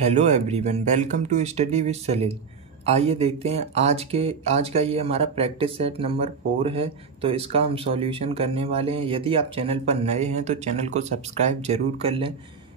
Hello everyone, welcome to study with Salil. आइए देखते हैं आज का ये हमारा प्रैक्टिस सेट नंबर 4 है। तो इसका हम सॉल्यूशन करने वाले हैं। यदि आप चैनल पर नए हैं तो चैनल को सब्सक्राइब ज़रूर कर लें,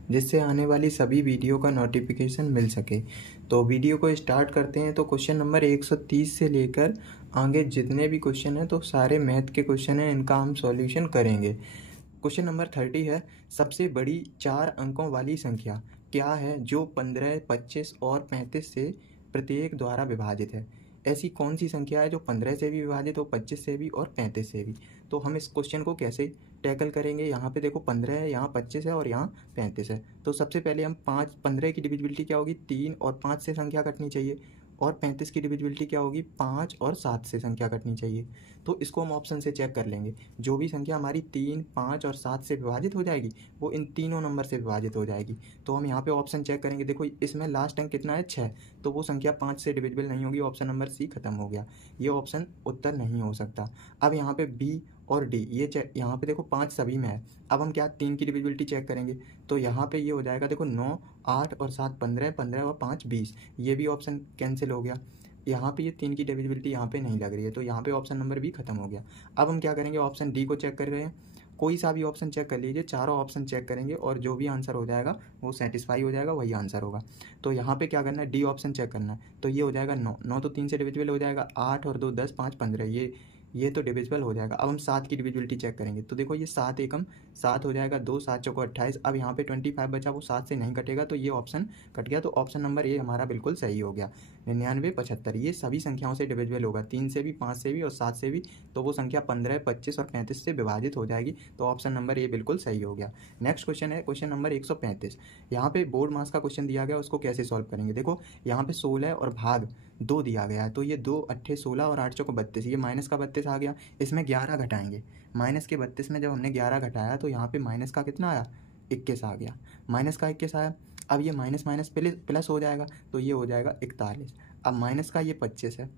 जिससे आने वाली सभी वीडियो का नोटिफिकेशन मिल सके। तो वीडियो को स्टार्ट करते हैं। तो क्वेश्चन नंबर 130 से लेकर आगे जितने भी क्वेश्चन हैं तो सारे मैथ के क्वेश्चन हैं, इनका हम सॉल्यूशन करेंगे। क्वेश्चन नंबर 30 है, सबसे बड़ी 4 अंकों वाली संख्या क्या है जो 15, 25 और 35 से प्रत्येक द्वारा विभाजित है। ऐसी कौन सी संख्या है जो 15 से भी विभाजित हो, 25 से भी और 35 से भी। तो हम इस क्वेश्चन को कैसे टैकल करेंगे। यहाँ पे देखो 15 है, यहाँ 25 है और यहाँ 35 है। तो सबसे पहले हम 15 की डिविजिबिलिटी क्या होगी, 3 और 5 से संख्या कटनी चाहिए। और 35 की डिविजिबिलिटी क्या होगी, 5 और 7 से संख्या कटनी चाहिए। तो इसको हम ऑप्शन से चेक कर लेंगे। जो भी संख्या हमारी 3, 5 और 7 से विभाजित हो जाएगी वो इन तीनों नंबर से विभाजित हो जाएगी। तो हम यहाँ पे ऑप्शन चेक करेंगे। देखो इसमें लास्ट अंक कितना है, 6, तो वो संख्या 5 से डिविजिबल नहीं होगी। ऑप्शन नंबर सी खत्म हो गया, ये ऑप्शन उत्तर नहीं हो सकता। अब यहाँ पे बी और डी ये चेक, यहाँ पे देखो 5 सभी में है। अब हम क्या 3 की डिविजिबिलिटी चेक करेंगे। तो यहाँ पे ये हो जाएगा, देखो 9, 8 और 7 15, 15 और 5 20, ये भी ऑप्शन कैंसिल हो गया। यहाँ पे ये 3 की डिविजिबिलिटी यहाँ पे नहीं लग रही है, तो यहाँ पे ऑप्शन नंबर बी खत्म हो गया। अब हम क्या करेंगे, ऑप्शन डी को चेक कर रहे हैं। कोई सा भी ऑप्शन चेक कर लीजिए, चारों ऑप्शन चेक करेंगे और जो भी आंसर हो जाएगा वो सेटिस्फाई हो जाएगा, वही आंसर होगा। तो यहाँ पे क्या करना है, डी ऑप्शन चेक करना है। तो ये हो जाएगा 9, 9 तो 3 से डिविजिबल हो जाएगा, 8 और 2 10, 5 15, ये तो डिविजिबल हो जाएगा। अब हम 7 की डिविजिबिलिटी चेक करेंगे। तो देखो ये 7 एकम 7 हो जाएगा, 2 7 चौको 28। अब यहाँ पे 25 बचा, वो 7 से नहीं कटेगा, तो ये ऑप्शन कट गया। तो ऑप्शन नंबर ए हमारा बिल्कुल सही हो गया। 99, 75 ये सभी संख्याओं से डिविजिबल होगा, 3 से भी, 5 से भी और 7 से भी। तो वो संख्या 15, 25 और 35 से विभाजित हो जाएगी। तो ऑप्शन नंबर ए बिल्कुल सही हो गया। नेक्स्ट क्वेश्चन है क्वेश्चन नंबर 135। यहाँ पे बोर्ड मास का क्वेश्चन दिया गया, उसको कैसे सॉल्व करेंगे। देखो यहाँ पे 16 और भाग 2 दिया गया है। तो ये 2 8 16 और 8 चौको 32, ये माइनस का 32 आ गया। इसमें 11 घटाएंगे। माइनस के 32 में जब हमने 11 घटाया तो यहाँ पे माइनस का कितना आया, 21 आ गया। माइनस का 21 आया। अब ये माइनस माइनस प्लस हो जाएगा, तो ये हो जाएगा 41। अब माइनस का ये 25 है।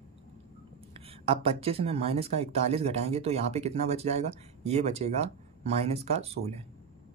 अब 25 में माइनस का 41 घटाएंगे तो यहाँ पे कितना बच जाएगा, ये बचेगा माइनस का 16,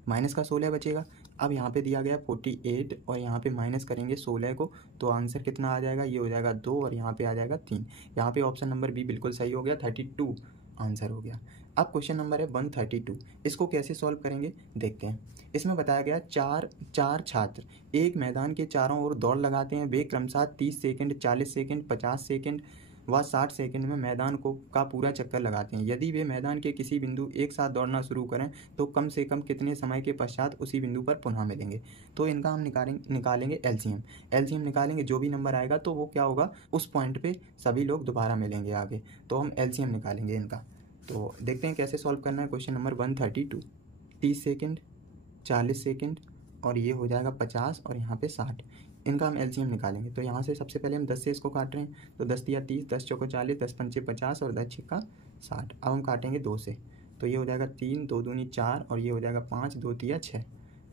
माइनस का 16 बचेगा। अब यहाँ पे दिया गया 48 और यहाँ पे माइनस करेंगे 16 को, तो आंसर कितना आ जाएगा, ये हो जाएगा 2 और यहाँ पे आ जाएगा 3। यहाँ पे ऑप्शन नंबर बी बिल्कुल सही हो गया, 32 आंसर हो गया। अब क्वेश्चन नंबर है 132। इसको कैसे सॉल्व करेंगे देखते हैं। इसमें बताया गया चार छात्र एक मैदान के चारों ओर दौड़ लगाते हैं। वे क्रमशः 30 सेकंड, 40 सेकंड, 50 सेकंड व 60 सेकंड में मैदान का पूरा चक्कर लगाते हैं। यदि वे मैदान के किसी बिंदु एक साथ दौड़ना शुरू करें तो कम से कम कितने समय के पश्चात उसी बिंदु पर पुनः मिलेंगे। तो इनका हम निकालेंगे एलसीएम निकालेंगे। जो भी नंबर आएगा तो वो क्या होगा, उस पॉइंट पे सभी लोग दोबारा मिलेंगे आगे। तो हम एलसीएम निकालेंगे इनका। तो देखते हैं कैसे सॉल्व करना है। क्वेश्चन नंबर 132, 30 सेकेंड, 40 सेकेंड और ये हो जाएगा 50 और यहाँ पे 60। इनका हम एलसीएम निकालेंगे। तो यहाँ से सबसे पहले हम 10 से इसको काट रहे हैं। तो 10 दिया 30, 10 चौको 40, 10 पंचे 50 और 10 छिक्का 60। अब हम काटेंगे 2 से। तो ये हो जाएगा 3, 2 दूनी 4 और ये हो जाएगा 5, 2 तिया 6।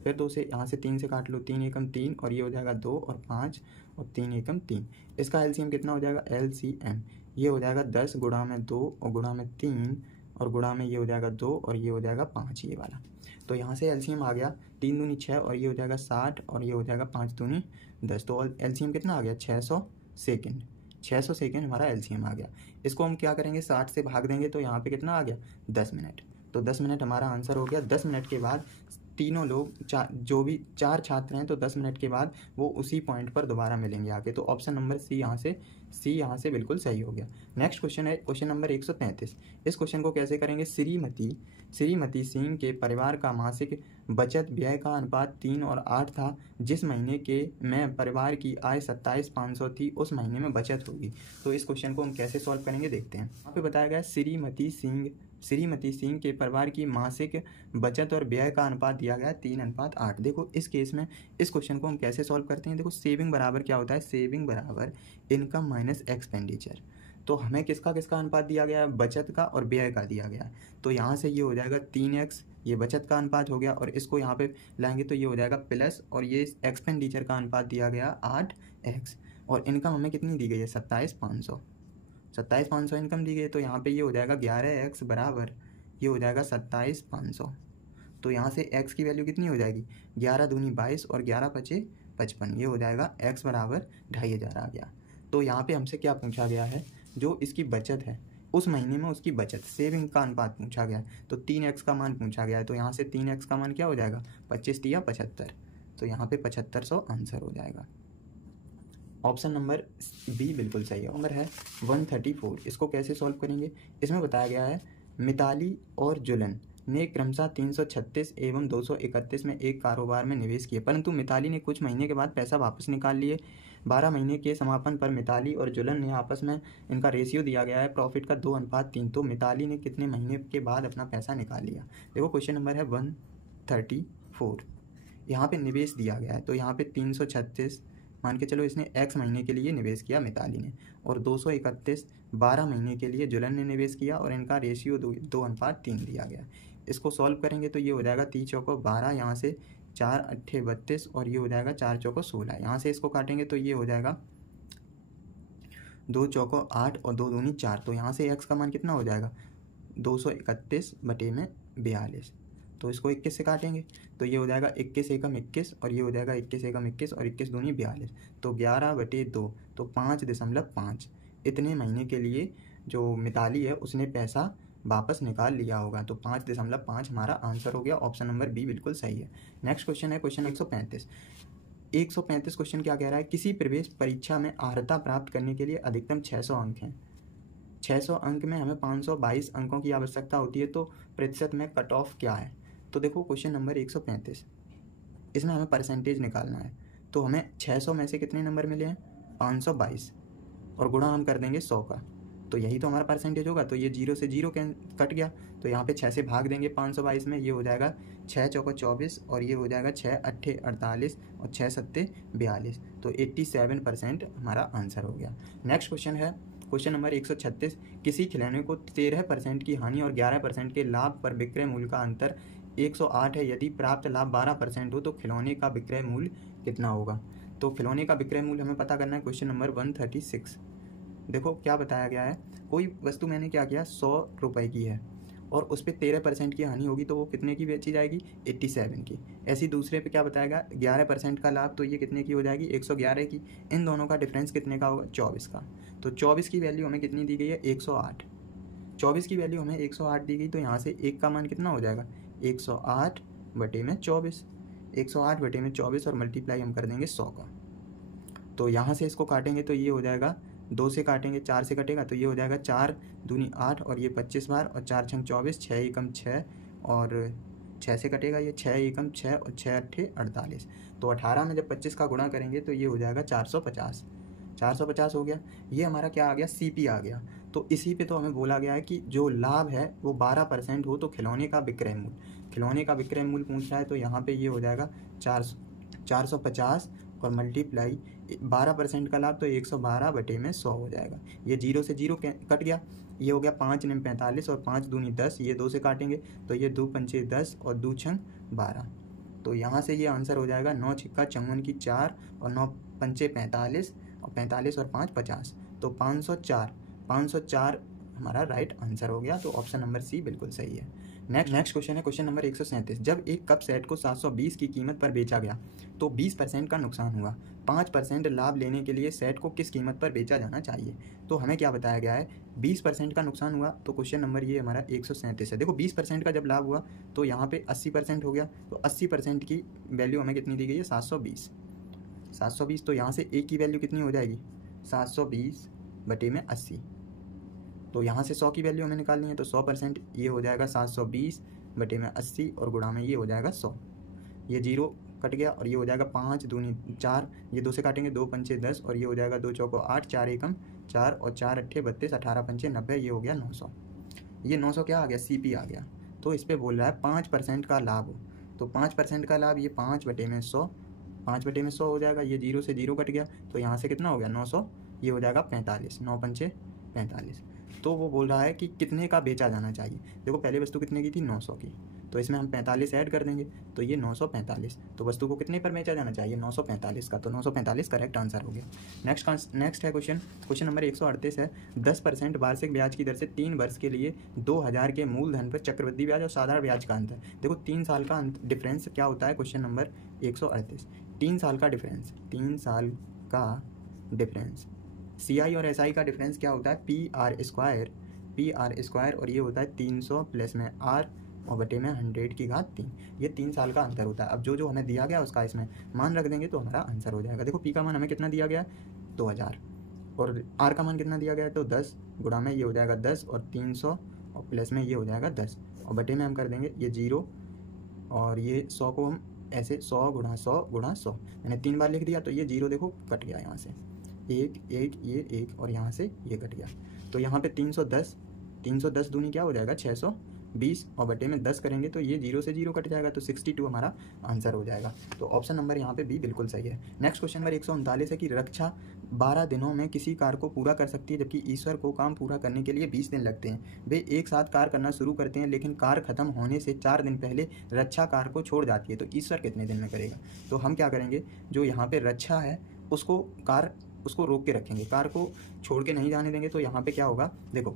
फिर 2 से यहाँ से 3 से काट लो, 3 एकम 3 और ये हो जाएगा 2 और 5 और 3 एकम 3। इसका एलसीएम कितना हो जाएगा, एलसीएम ये हो जाएगा 10 गुणा में 2 और गुणा में 3 और गुणा में ये हो जाएगा 2 और ये हो जाएगा 5, ये वाला। तो यहाँ से एलसीएम आ गया 3 दूनी 6 और ये हो जाएगा 60 और ये हो जाएगा 5 दूनी 10। तो एलसीएम कितना आ गया, 600 सेकेंड। 600 सेकेंड हमारा एलसीएम आ गया। इसको हम क्या करेंगे, 60 से भाग देंगे तो यहाँ पे कितना आ गया, 10 मिनट। तो 10 मिनट हमारा आंसर हो गया। 10 मिनट के बाद तीनों लोग जो भी 4 छात्र हैं तो 10 मिनट के बाद वो उसी पॉइंट पर दोबारा मिलेंगे आगे। तो ऑप्शन नंबर सी यहाँ से बिल्कुल सही हो गया। नेक्स्ट क्वेश्चन है क्वेश्चन नंबर 133। इस क्वेश्चन को कैसे करेंगे। श्रीमती सिंह के परिवार का मासिक बचत व्यय का अनुपात 3 और 8 था। जिस महीने के में परिवार की आय 27,500 थी, उस महीने में बचत होगी। तो इस क्वेश्चन को हम कैसे सॉल्व करेंगे देखते हैं। यहाँ पे बताया गया श्रीमती सिंह के परिवार की मासिक बचत और व्यय का अनुपात दिया गया 3:8। देखो इस केस में इस क्वेश्चन को हम कैसे सॉल्व करते हैं। देखो सेविंग बराबर क्या होता है, सेविंग बराबर इनकम माइनस एक्सपेंडिचर। तो हमें किसका अनुपात दिया गया है, बचत का और व्यय का दिया गया है। तो यहाँ से ये हो जाएगा 3x, ये बचत का अनुपात हो गया और इसको यहाँ पे लाएंगे तो ये हो जाएगा प्लस, और ये एक्सपेंडिचर का अनुपात दिया गया 8x और इनकम हमें कितनी दी गई है, 27,500 इनकम दी गई है। तो यहाँ पे ये हो जाएगा 11x बराबर ये हो जाएगा 27,500। तो यहाँ से x की वैल्यू कितनी हो जाएगी, 11 दूनी 22 और 11 पचे 55, ये हो जाएगा x बराबर 2500 आ गया। तो यहाँ पे हमसे क्या पूछा गया है, जो इसकी बचत है उस महीने में उसकी बचत सेविंग का अनुपात पूछा गया है। तो 3x का मान पूछा गया है, तो यहाँ से 3x का मान क्या हो जाएगा 25 या 75, तो यहाँ पे 7500 आंसर हो जाएगा। ऑप्शन नंबर बी बिल्कुल सही है। नंबर है 134, इसको कैसे सॉल्व करेंगे। इसमें बताया गया है मिताली और जुलन ने क्रमशः 336 एवं 231 में एक कारोबार में निवेश किया, परंतु मिताली ने कुछ महीने के बाद पैसा वापस निकाल लिए। 12 महीने के समापन पर मिताली और जुलन ने आपस में, इनका रेशियो दिया गया है प्रॉफिट का 2:3, तो मिताली ने कितने महीने के बाद अपना पैसा निकाल लिया। देखो क्वेश्चन नंबर है 134, यहाँ पे निवेश दिया गया है, तो यहाँ पे 336 मान के चलो इसने x महीने के लिए निवेश किया मिताली ने, और 231 12 महीने के लिए जुलन ने निवेश किया, और इनका रेशियो 2:3 दिया गया। इसको सॉल्व करेंगे तो ये हो जाएगा 3 चौको 12, यहाँ से 4 अट्ठे 32, और ये हो जाएगा 4 चौको 16। यहाँ से इसको काटेंगे तो ये हो जाएगा 2 चौको 8 और 2 दूनी 4, तो यहाँ से x का मान कितना हो जाएगा 231/42। तो इसको 21 से काटेंगे तो ये हो जाएगा 21 एकम 21, और ये हो जाएगा 21 एकम 21, और 21 दूनी 42, तो 11/2, तो 5.5 इतने महीने के लिए जो मिताली है उसने पैसा वापस निकाल लिया होगा। तो 5.5 हमारा आंसर हो गया। ऑप्शन नंबर बी बिल्कुल सही है। नेक्स्ट क्वेश्चन है क्वेश्चन 135 क्वेश्चन क्या कह रहा है, किसी प्रवेश परीक्षा में अर्हता प्राप्त करने के लिए अधिकतम 600 अंक हैं। 600 अंक में हमें 522 अंकों की आवश्यकता होती है, तो प्रतिशत में कट ऑफ क्या है। तो देखो क्वेश्चन नंबर 135, इसमें हमें परसेंटेज निकालना है, तो हमें 600 में से कितने नंबर मिले हैं 522, और गुणा हम कर देंगे 100 का, तो यही तो हमारा परसेंटेज होगा। तो ये 0 से 0 कट गया, तो यहाँ पे 6 से भाग देंगे 522 में, ये हो जाएगा 6 चौको 24, और ये हो जाएगा 6 अट्ठे 48 और 6 सत्ते 42, तो 87% हमारा आंसर हो गया। नेक्स्ट क्वेश्चन है क्वेश्चन नंबर 136, किसी खिलौने को 13% की हानि और 11% के लाभ पर विक्रय मूल्य का अंतर 108 है। यदि प्राप्त लाभ 12% हो तो खिलौने का विक्रय मूल्य कितना होगा। तो खिलौने का विक्रय मूल्य हमें पता करना है। क्वेश्चन नंबर 136, देखो क्या बताया गया है, कोई वस्तु मैंने क्या किया 100 रुपये की है, और उस पर 13% की हानि होगी, तो वो कितने की बेची जाएगी 87 की। ऐसी दूसरे पे क्या बताएगा 11% का लाभ, तो ये कितने की हो जाएगी 111 की। इन दोनों का डिफरेंस कितने का होगा 24 का। तो 24 की वैल्यू हमें कितनी दी गई है 108। 24 की वैल्यू हमें 108 दी गई, तो यहाँ से 1 का मान कितना हो जाएगा 108/24, 108/24, और मल्टीप्लाई हम कर देंगे 100 का। तो यहाँ से इसको काटेंगे तो ये हो जाएगा 2 से काटेंगे 4 से कटेगा, तो ये हो जाएगा 4 दूनी 8, और ये 25 बार, और 4 छंग 24, 6 एकम 6, और 6 से कटेगा ये 6 एकम 6, और 6 अट्ठे 48, तो 18 में जब 25 का गुणा करेंगे तो ये हो जाएगा 450 हो गया। ये हमारा क्या आ गया CP आ गया। तो इसी पे तो हमें बोला गया है कि जो लाभ है वो 12% हो तो खिलौने का विक्रय मूल्य पूछ रहा है, तो यहाँ पे ये हो जाएगा 450 और मल्टीप्लाई 12% का लाभ, तो 112/100 हो जाएगा। ये 0 से 0 कट गया, ये हो गया 5 9 45, और 5 दूनी 10, ये 2 से काटेंगे तो ये 2 पंचे 10 और 2 छंग 12, तो यहाँ से ये आंसर हो जाएगा 9 छिक्का 54 की 4, और 9 पंचे 45, और 45 और 5 50, तो 504 हमारा राइट आंसर हो गया। तो ऑप्शन नंबर सी बिल्कुल सही है। नेक्स्ट क्वेश्चन है क्वेश्चन नंबर 137, जब एक कप सेट को 720 की कीमत पर बेचा गया तो 20% का नुकसान हुआ। 5% लाभ लेने के लिए सेट को किस कीमत पर बेचा जाना चाहिए। तो हमें क्या बताया गया है 20% का नुकसान हुआ, तो क्वेश्चन नंबर ये हमारा 137 है। देखो 20% का जब लाभ हुआ तो यहाँ पे 80% हो गया, तो 80% की वैल्यू हमें कितनी दी गई है 720, तो यहाँ से एक की वैल्यू कितनी हो जाएगी 720/80, तो यहाँ से 100 की वैल्यू हमें निकालनी है, तो 100% ये हो जाएगा 720/80, और गुणा में ये हो जाएगा 100, ये 0 कट गया, और ये हो जाएगा 5 दूनी 4, ये 2 से काटेंगे 2 पंचे 10, और ये हो जाएगा 2 चौको 8, 4 एकम 4, और 4 अट्ठे 32, 18 पंचे 90, ये हो गया 900। ये 900 क्या आ गया CP आ गया। तो इस पर बोल रहा है 5% का लाभ हो, तो 5% का लाभ ये 5/100 हो जाएगा, ये 0 से 0 कट गया, तो यहाँ से कितना हो गया 900, ये हो जाएगा 45, 9 पंचे 45। तो वो बोल रहा है कि कितने का बेचा जाना चाहिए। देखो पहले वस्तु कितने की थी 900 की, तो इसमें हम 45 ऐड कर देंगे, तो ये 945, तो वस्तु को कितने पर बेचा जाना चाहिए 945 का, तो 945 करेक्ट आंसर हो गया। नेक्स्ट है क्वेश्चन नंबर 138 है, 10% वार्षिक ब्याज की दर से 3 वर्ष के लिए 2000 के मूलधन पर चक्रवृद्धि ब्याज और साधारण ब्याज का अंतर। देखो 3 साल का डिफरेंस क्या होता है। क्वेश्चन नंबर 138, 3 साल का डिफरेंस, 3 साल का डिफरेंस, CI और SI का डिफरेंस क्या होता है, PR² और ये होता है 300 प्लस में R और बटे में 100 की घात 3। ये 3 साल का अंतर होता है। अब जो हमें दिया गया उसका इसमें मान रख देंगे तो हमारा आंसर हो जाएगा। देखो P का मान हमें कितना दिया गया है 2000 और R का मान कितना दिया गया है तो 10 गुणा में ये हो जाएगा 10 और 300 और प्लस में ये हो जाएगा 10 और बटे में हम कर देंगे ये 0 और ये 100 को हम ऐसे 100 गुणा 100 गुणा 100 मैंने 3 बार लिख दिया तो ये 0 देखो कट गया यहाँ से, एक ये एक और यहाँ से ये कट गया। तो यहाँ पे 310 दूनी क्या हो जाएगा 620 और बटे में 10 करेंगे तो ये 0 से 0 कट जाएगा तो 62 हमारा आंसर हो जाएगा। तो ऑप्शन नंबर यहाँ पे बी बिल्कुल सही है। नेक्स्ट क्वेश्चन नंबर 139 है कि रक्षा 12 दिनों में किसी कार्य को पूरा कर सकती है जबकि ईश्वर को काम पूरा करने के लिए 20 दिन लगते हैं। वे एक साथ कार्य करना शुरू करते हैं लेकिन कार्य खत्म होने से 4 दिन पहले रक्षा कार्य को छोड़ जाती है, तो ईश्वर कितने दिन में करेगा। तो हम क्या करेंगे, जो यहाँ पे रक्षा है उसको रोक के रखेंगे, कार को छोड़ के नहीं जाने देंगे। तो यहाँ पे क्या होगा, देखो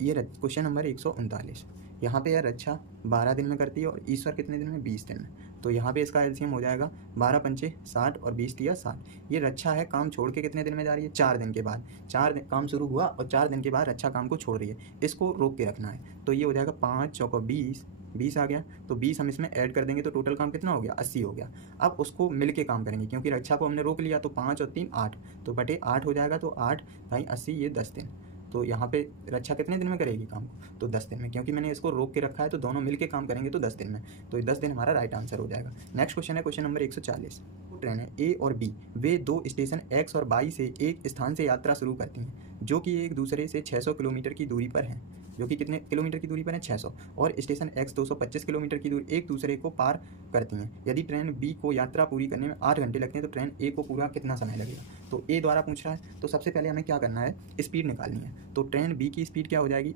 ये क्वेश्चन नंबर 139, यहाँ पे यार रक्षा 12 दिन में करती है और ईश्वर कितने दिन में 20 दिन में। तो यहाँ पे इसका एलसीएम हो जाएगा 12 पंचे 60 और 20 दिया 60। ये रक्षा है काम छोड़ के कितने दिन में जा रही है 4 दिन के बाद, 4 दिन काम शुरू हुआ और 4 दिन के बाद रक्षा काम को छोड़ रही है, इसको रोक के रखना है। तो ये हो जाएगा 5 चौको 20 आ गया, तो 20 हम इसमें ऐड कर देंगे तो टोटल काम कितना हो गया 80 हो गया। अब उसको मिल के काम करेंगे क्योंकि रक्षा को हमने रोक लिया, तो 5 और 3 8 तो बटे 8 हो जाएगा, तो 8 भाई 80 ये 10 दिन। तो यहाँ पे रक्षा कितने दिन में करेगी काम को, तो 10 दिन में, क्योंकि मैंने इसको रोक के रखा है तो दोनों मिल के काम करेंगे तो 10 दिन में, तो ये 10 दिन हमारा राइट आंसर हो जाएगा। नेक्स्ट क्वेश्चन है क्वेश्चन नंबर 140। ट्रेन है A और B, वे 2 स्टेशन X और Y से एक स्थान से यात्रा शुरू करती हैं जो कि एक दूसरे से 600 किलोमीटर की दूरी पर हैं, जो कि कितने किलोमीटर की दूरी पर है 600, और स्टेशन X 225 किलोमीटर की दूरी एक दूसरे को पार करती हैं। यदि ट्रेन B को यात्रा पूरी करने में 8 घंटे लगते हैं तो ट्रेन A को पूरा कितना समय लगेगा। तो A द्वारा पूछ रहा है, तो सबसे पहले हमें क्या करना है, स्पीड निकालनी है। तो ट्रेन B की स्पीड क्या हो जाएगी,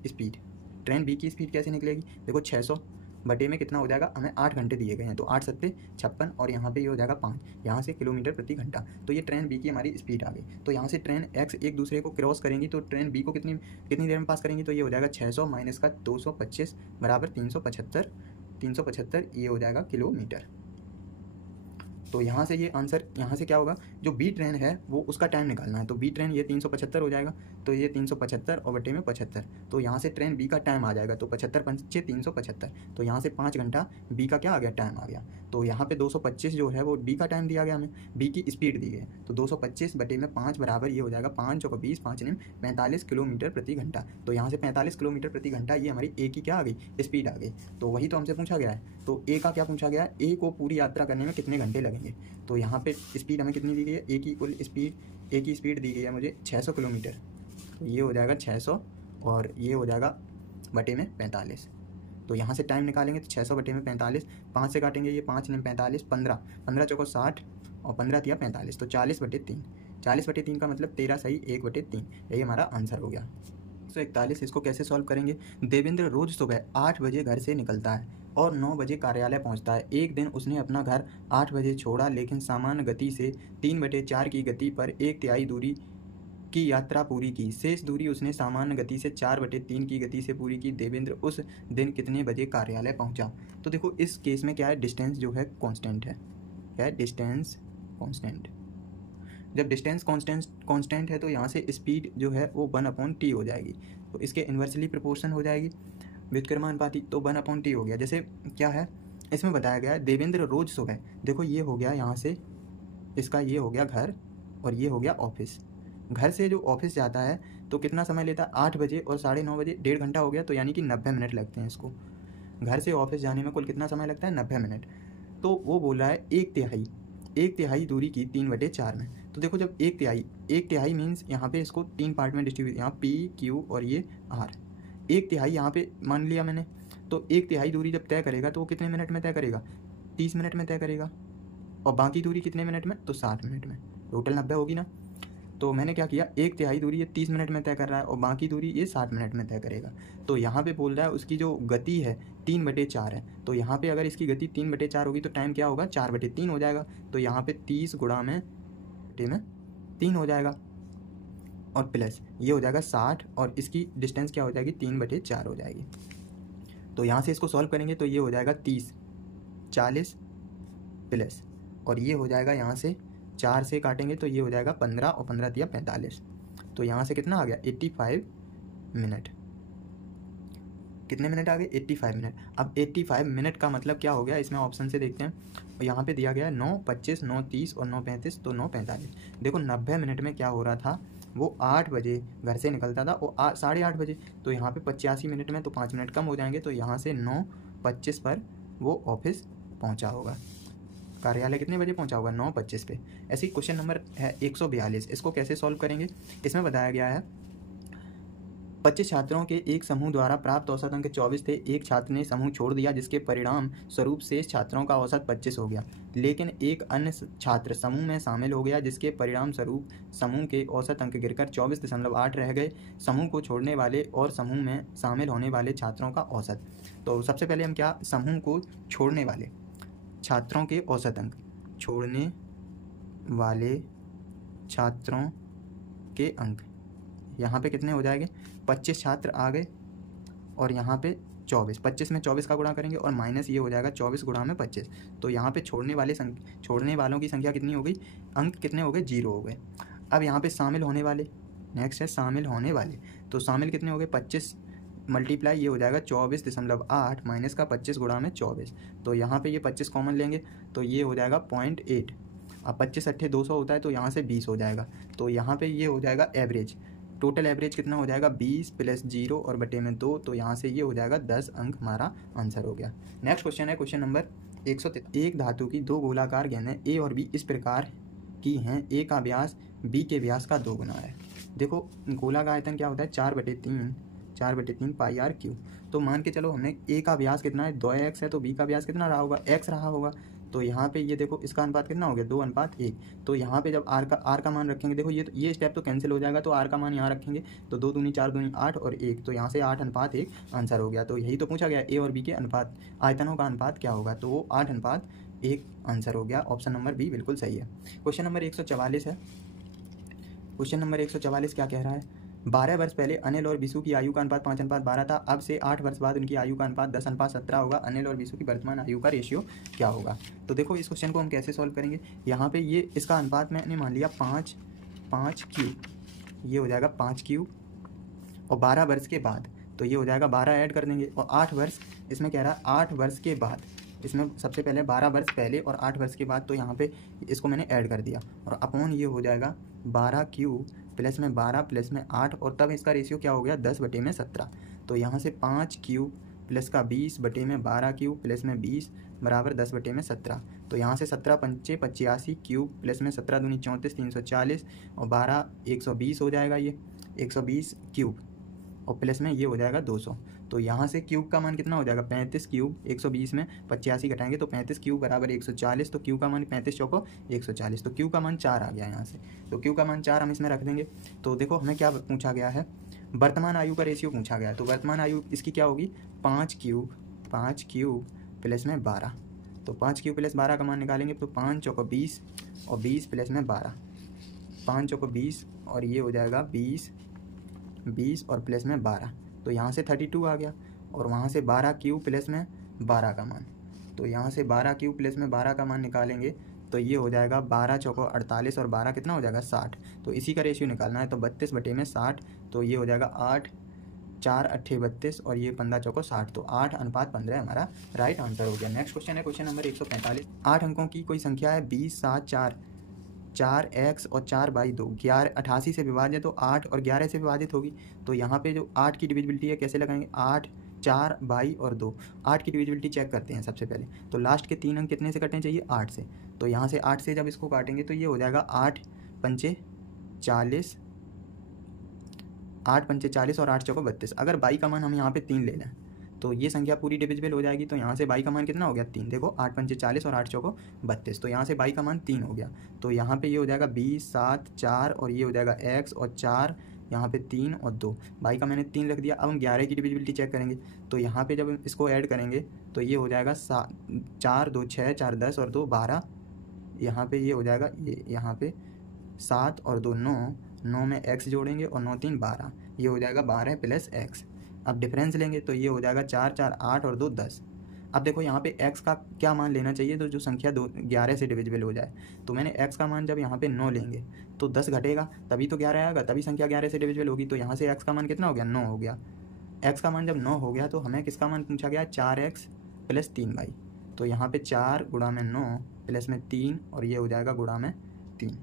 ट्रेन B की स्पीड कैसे निकलेगी, देखो 600 बटे में कितना हो जाएगा, हमें 8 घंटे दिए गए हैं तो 8 सत्ते 56 और यहाँ पे ये हो जाएगा 5, यहाँ से किलोमीटर प्रति घंटा। तो ये ट्रेन बी की हमारी स्पीड आ गई। तो यहाँ से ट्रेन एक्स एक दूसरे को क्रॉस करेंगी तो ट्रेन बी को कितनी देर में पास करेंगी, तो ये हो जाएगा 600 माइनस का 225 बराबर 375 ये हो जाएगा किलोमीटर। तो यहाँ से ये आंसर, यहाँ से क्या होगा, जो बी ट्रेन है वो उसका टाइम निकालना है। तो बी ट्रेन ये 375 हो जाएगा, तो ये 375 और बटे में 75, तो यहाँ से ट्रेन बी का टाइम आ जाएगा, तो 75 पंचे 375, तो यहाँ से 5 घंटा बी का क्या आ गया, टाइम आ गया। तो यहाँ पे 225 जो है वो बी का टाइम दिया गया, हमें बी की स्पीड दी गई, तो 225 बटे में 5 बराबर ये हो जाएगा 5 और 20 5 ने 45 किलोमीटर प्रति घंटा। तो यहाँ से 45 किलोमीटर प्रति घंटा ये हमारी ए की क्या आ गई, स्पीड आ गई। तो वही तो हमसे पूछा गया है, तो ए का क्या पूछा गया है, ए को पूरी यात्रा करने में कितने घंटे लगेंगे। तो यहाँ पे स्पीड हमें कितनी दी गई है, ए की स्पीड दी गई है मुझे 600 किलोमीटर, तो ये हो जाएगा 600 और ये हो जाएगा बटे में 45। तो यहाँ से टाइम निकालेंगे तो 600 बटे में 45, 5 से काटेंगे, ये 5 ने 45, 15 चौको 60 और 15 दिया 45, तो 40 बटे 3 का मतलब 13 सही 1 बटे 3, यही हमारा आंसर हो गया। 141 इसको कैसे सॉल्व करेंगे, देवेंद्र रोज सुबह 8 बजे घर से निकलता है और 9 बजे कार्यालय पहुंचता है। एक दिन उसने अपना घर 8 बजे छोड़ा लेकिन सामान्य गति से 3/4 की गति पर 1/3 दूरी की यात्रा पूरी की। शेष दूरी उसने सामान्य गति से 4/3 की गति से पूरी की। देवेंद्र उस दिन कितने बजे कार्यालय पहुंचा। तो देखो इस केस में क्या है, डिस्टेंस जो है कांस्टेंट है, क्या है, डिस्टेंस कांस्टेंट। जब डिस्टेंस कांस्टेंट है तो यहाँ से स्पीड जो है वो 1/t हो जाएगी, तो इसके इन्वर्सली प्रोपोर्शन हो जाएगी व्युत्क्रमानुपाती, तो 1/t हो गया। जैसे क्या है इसमें बताया गया है, देवेंद्र रोज सुबह, देखो ये हो गया यहाँ से इसका, ये हो गया घर और ये हो गया ऑफिस। घर से जो ऑफिस जाता है तो कितना समय लेता है, 8 बजे और 9:30 बजे 1.5 घंटा हो गया, तो यानी कि 90 मिनट लगते हैं इसको। घर से ऑफिस जाने में कुल कितना समय लगता है, 90 मिनट। तो वो बोल रहा है एक तिहाई दूरी की 3/4 में। तो देखो जब एक तिहाई मीन्स यहाँ पे इसको 3 पार्ट में डिस्ट्रीब्यूट, यहाँ P Q और ये R। एक तिहाई यहाँ पे मान लिया मैंने, तो एक तिहाई दूरी जब तय करेगा तो वो कितने मिनट में तय करेगा, 30 मिनट में तय करेगा, और बाकी दूरी कितने मिनट में, तो 60 मिनट में, टोटल 90 होगी ना। तो मैंने क्या किया, एक तिहाई दूरी ये 30 मिनट में तय कर रहा है और बाकी दूरी ये 60 मिनट में तय करेगा। तो यहाँ पे बोल रहा है उसकी जो गति है 3/4 है, तो यहाँ पे अगर इसकी गति 3/4 होगी तो टाइम क्या होगा, 4/3 हो जाएगा। तो यहाँ पे 30 गुणा में 3 हो जाएगा और प्लस ये हो जाएगा 60 और इसकी डिस्टेंस क्या हो जाएगी, 3/4 हो जाएगी। तो यहाँ से इसको सॉल्व करेंगे तो ये हो जाएगा 30, 40 प्लस और ये हो जाएगा यहाँ से 4 से काटेंगे तो ये हो जाएगा 15 और 15 दिया 45। तो यहाँ से कितना आ गया 85 मिनट। कितने मिनट आ गए 85 मिनट। अब 85 मिनट का मतलब क्या हो गया, इसमें ऑप्शन से देखते हैं। यहाँ पे दिया गया है 9:25, 9:30 और 9:35, तो 9:45। देखो 90 मिनट में क्या हो रहा था, वो 8 बजे घर से निकलता था और 8:30 बजे, तो यहाँ पे 85 मिनट में तो 5 मिनट कम हो जाएंगे, तो यहाँ से 9:25 पर वो ऑफिस पहुँचा होगा। कार्यालय कितने बजे पहुँचा होगा 9:25 पे। ऐसे ही क्वेश्चन नंबर है 142। इसको कैसे सॉल्व करेंगे, इसमें बताया गया है 25 छात्रों के एक समूह द्वारा प्राप्त औसत अंक 24 थे। एक छात्र ने समूह छोड़ दिया जिसके परिणाम स्वरूप शेष छात्रों का औसत 25 हो गया, लेकिन एक अन्य छात्र समूह में शामिल हो गया जिसके परिणाम स्वरूप समूह के औसत अंक गिरकर 24.8 रह गए। समूह को छोड़ने वाले और समूह में शामिल होने वाले छात्रों का औसत। तो सबसे पहले हम क्या, समूह को छोड़ने वाले छात्रों के औसत अंक, छोड़ने वाले छात्रों के अंक यहाँ पे कितने हो जाएंगे, 25 छात्र आ गए और यहाँ पे 24, 25 में 24 का गुणा करेंगे और माइनस ये हो जाएगा 24 गुणा में 25। तो यहाँ पे छोड़ने वालों की संख्या कितनी हो गई, अंक कितने हो गए, 0 हो गए। अब यहाँ पे शामिल होने वाले, नेक्स्ट है शामिल होने वाले, तो शामिल कितने हो गए 25 मल्टीप्लाई ये हो जाएगा 24.8 माइनस का 25 गुणा में 24। तो यहाँ पे ये 25 कॉमन लेंगे तो ये हो जाएगा 0.8। अब 25 अट्ठे 200 होता है तो यहाँ से 20 हो जाएगा, तो यहाँ पे ये हो जाएगा एवरेज। टोटल एवरेज कितना हो जाएगा 20 + 0 और बटे में 2, तो यहाँ से ये हो जाएगा 10 अंक हमारा आंसर हो गया। नेक्स्ट क्वेश्चन है क्वेश्चन नंबर 103। एक धातु की 2 गोलाकार गेंदें ए और बी इस प्रकार की हैं, ए का व्यास बी के व्यास का 2 गुना है। देखो गोला का आयतन क्या होता है 4/3 पाई आर क्यू। तो मान के चलो हमने ए का व्यास कितना है 2x है, तो बी का व्यास कितना रहा होगा x रहा होगा। तो यहाँ पे ये देखो इसका अनुपात कितना हो गया 2:1। तो यहाँ पे जब r का मान रखेंगे, देखो ये स्टेप तो कैंसिल हो जाएगा, तो r का मान यहाँ रखेंगे तो 2 दूनी 4 दूनी 8 और 1, तो यहाँ से 8:1 आंसर हो गया। तो यही तो पूछा गया ए और बी के अनुपात, आयतनों का अनुपात क्या होगा, तो वो 8:1 आंसर हो गया। ऑप्शन नंबर बी बिल्कुल सही है। क्वेश्चन नंबर 144 है। क्वेश्चन नंबर 144 क्या कह रहा है, 12 वर्ष पहले अनिल और बिशु की आयु का अनुपात 5:12 था। अब से 8 वर्ष बाद उनकी आयु का अनुपात 10:17 होगा। अनिल और बिशु की वर्तमान आयु का रेशियो क्या होगा। तो देखो इस क्वेश्चन को हम कैसे सॉल्व करेंगे, यहाँ पे ये इसका अनुपात मैंने मान लिया 5 क्यूब, ये हो जाएगा 5 क्यूब और 12 वर्ष के बाद तो ये हो जाएगा 12 ऐड कर देंगे और 8 वर्ष, इसमें कह रहा है 8 वर्ष के बाद, इसमें सबसे पहले 12 वर्ष पहले और 8 वर्ष के बाद, तो यहाँ पे इसको मैंने ऐड कर दिया और अपॉन ये हो जाएगा 12 क्यूब प्लस में 12 प्लस में 8 और तब इसका रेशियो क्या हो गया 10/17। तो यहाँ से 5 क्यूब प्लस का 20/12 क्यूब प्लस में 20 बराबर 10/17। तो यहाँ से 17 पंचे 85 क्यूब प्लस में 17 दूनी 34 340 और 12 120 हो जाएगा, ये 120 क्यूब और प्लस में ये हो जाएगा 200। तो यहाँ से क्यूब का मान कितना हो जाएगा 35 क्यूब, 120 में 85 घटाएंगे तो 35 क्यूब बराबर 140। तो क्यू का मान 35 चौको 140, तो क्यू का मान 4 आ गया यहाँ से। तो क्यू का मान 4 हम इसमें रख देंगे। तो देखो हमें क्या पूछा गया है, वर्तमान आयु का रेशियो पूछा गया है। तो वर्तमान आयु इसकी क्या होगी 5 क्यूब प्लस में 12। तो 5 क्यूब प्लस 12 का मान निकालेंगे तो 5 चौको 20 और 20 प्लस में 12, 5 चौको 20 और ये हो जाएगा 20 और प्लस में 12। तो यहाँ से 32 आ गया और वहाँ से 12 क्यूब प्लस में 12 का मान, तो यहाँ से 12 क्यूब प्लस में 12 का मान निकालेंगे तो ये हो जाएगा 12 चौको 48 और 12 कितना हो जाएगा 60। तो इसी का रेशियो निकालना है तो 32/60, तो ये हो जाएगा 8 4 8 32 और ये 15 चौको 60। तो 8:15 हमारा राइट आंसर हो गया। नेक्स्ट क्वेश्चन है क्वेश्चन नंबर 145। 8 अंकों की कोई संख्या है 20 7 4x और 4/2 88 से विभाजित, तो 8 और 11 से विभाजित होगी। तो यहाँ पे जो 8 की डिविजिबिलिटी है कैसे लगाएंगे, 8 4/2 और 2। 8 की डिविजिबिलिटी चेक करते हैं सबसे पहले। तो लास्ट के 3 अंक कितने से कटने चाहिए 8 से। तो यहाँ से 8 से जब इसको काटेंगे तो ये हो जाएगा 8 पंचे 40, 8 पंचे 40 और 8 चौको 32। अगर बाई का मान हम यहाँ पे 3 ले लें तो ये संख्या पूरी डिविजिबल हो जाएगी। तो यहाँ से बाई का मान कितना हो गया 3, देखो 8 पंचे 40 और 8 चौको 32। तो यहाँ से बाई का मान 3 हो गया। तो यहाँ पे ये हो जाएगा 20 7 4 और ये हो जाएगा x और 4 यहाँ पे 3 और 2, बाई का मैंने 3 रख दिया। अब हम 11 की डिविजिबिलिटी चेक करेंगे तो यहाँ पे जब इसको ऐड करेंगे तो ये हो जाएगा 4 2 6 4 10 और 2 12। यहाँ पे ये हो जाएगा ये यहाँ पे 7 और 2 9 में x जोड़ेंगे और 9 3 12, ये हो जाएगा 12 प्लस x। अब डिफरेंस लेंगे तो ये हो जाएगा 4 4 8 और 2 10। अब देखो यहाँ पे x का क्या मान लेना चाहिए, तो जो संख्या 11 से डिविजिबल हो जाए। तो मैंने x का मान जब यहाँ पे 9 लेंगे तो 10 घटेगा, तभी तो 11 आएगा, तभी संख्या 11 से डिविजिबल होगी। तो यहाँ से x का मान कितना हो गया, 9 हो गया। x का मान जब 9 हो गया तो हमें किसका मान पूछा गया, 4x प्लस 3y। तो यहाँ पे 4 गुणा में 9 प्लस में 3 और ये हो जाएगा गुणा में 3।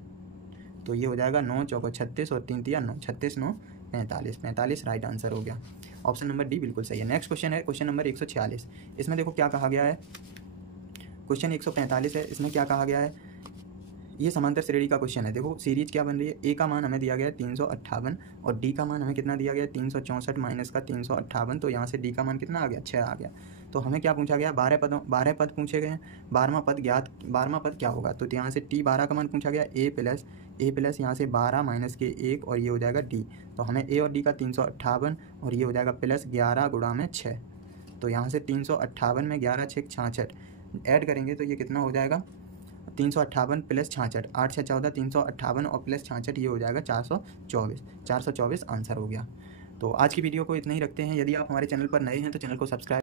तो ये हो जाएगा 9 चौको 36 और 3 3 9, 36 9 45, 45 राइट आंसर हो गया। ऑप्शन नंबर डी बिल्कुल सही है। नेक्स्ट क्वेश्चन है क्वेश्चन नंबर 146। इसमें देखो क्या कहा गया है, क्वेश्चन 145 है। इसमें क्या कहा गया है, ये समांतर श्रेणी का क्वेश्चन है। देखो सीरीज क्या बन रही है, ए का मान हमें दिया गया है 358 और डी का मान हमें कितना दिया गया है 364 माइनस का 358। तो यहाँ से डी का मान कितना आ गया, 6 आ गया। तो हमें क्या पूछा गया, 12 पद पूछे गए हैं, 12वां पद ज्ञात, 12वां पद क्या होगा। तो यहाँ से टी 12 का मान पूछा गया, ए प्लस यहाँ से 12 माइनस के 1 और ये हो जाएगा डी। तो हमें ए और डी का 358 और ये हो जाएगा प्लस 11 गुणा में 6। तो यहाँ से 358 में 11 6 66 ऐड करेंगे तो ये कितना हो जाएगा, 358 प्लस 66, 8 6 14, 358 और प्लस 66 ये हो जाएगा 424 आंसर हो गया। तो आज की वीडियो को इतना ही रखते हैं। यदि आप हमारे चैनल पर नए हैं तो चैनल को सब्सक्राइब